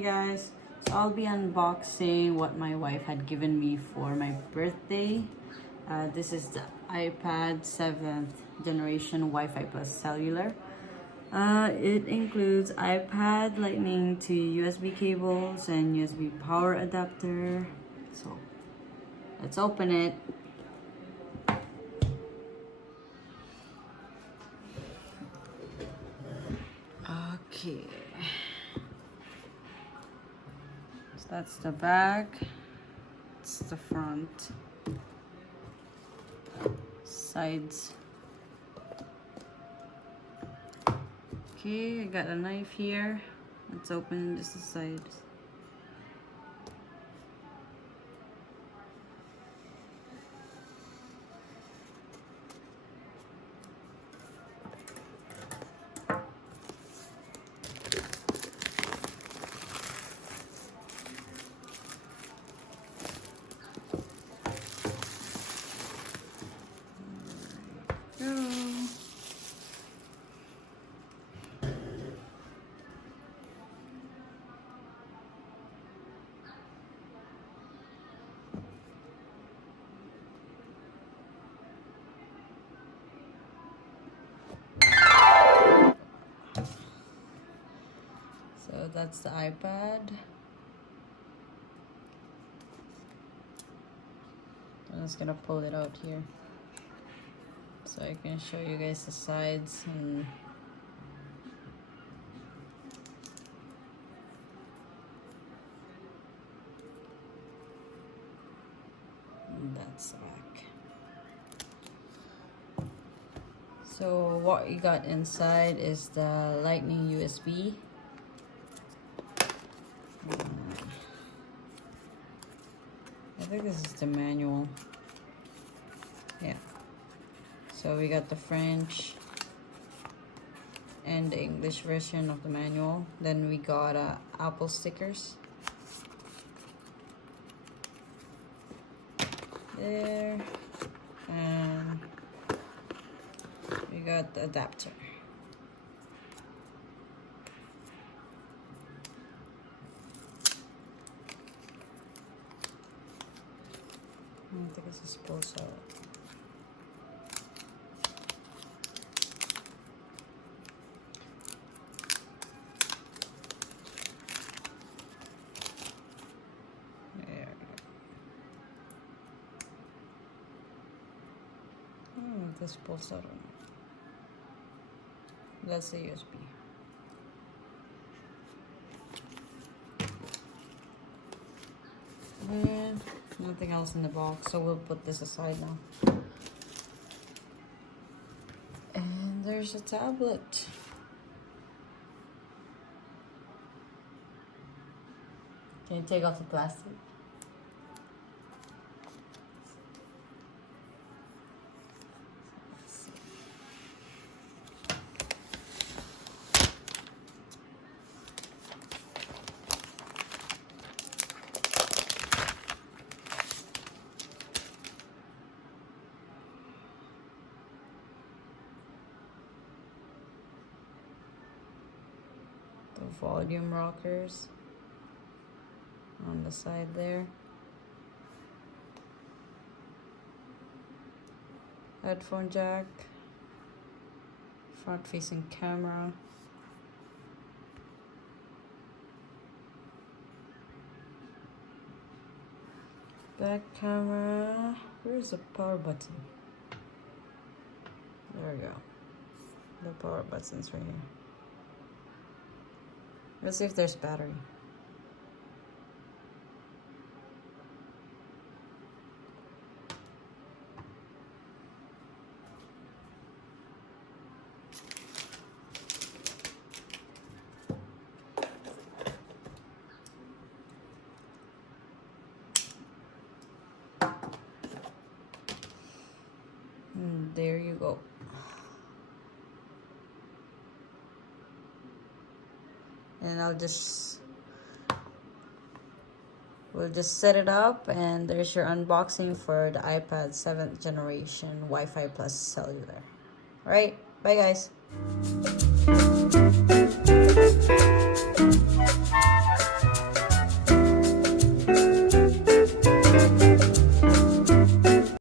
guys, so I'll be unboxing what my wife had given me for my birthday. This is the iPad 7th generation Wi-Fi plus cellular. It includes iPad lightning to USB cables and USB power adapter. So let's open it. Okay, so that's the back. It's the front, sides. Okay, I got a knife here. Let's open just the sides. So that's the iPad. I'm just gonna pull it out here so I can show you guys the sides and that's the back. So what you got inside is the lightning USB. I think this is the manual. Yeah. So we got the French and the English version of the manual. Then we got Apple stickers. There. And we got the adapter. I think this is supposed to. There. This pulls out. That's the USB. And nothing else in the box, so we'll put this aside now. And there's a tablet. Can you take off the plastic? The volume rockers on the side there. Headphone jack. Front facing camera. Back camera. Where's the power button? There we go. The power button's right here. Let's see if there's battery. There you go. And we'll just set it up, and there's your unboxing for the iPad 7th generation Wi-Fi plus cellular. All right, bye guys.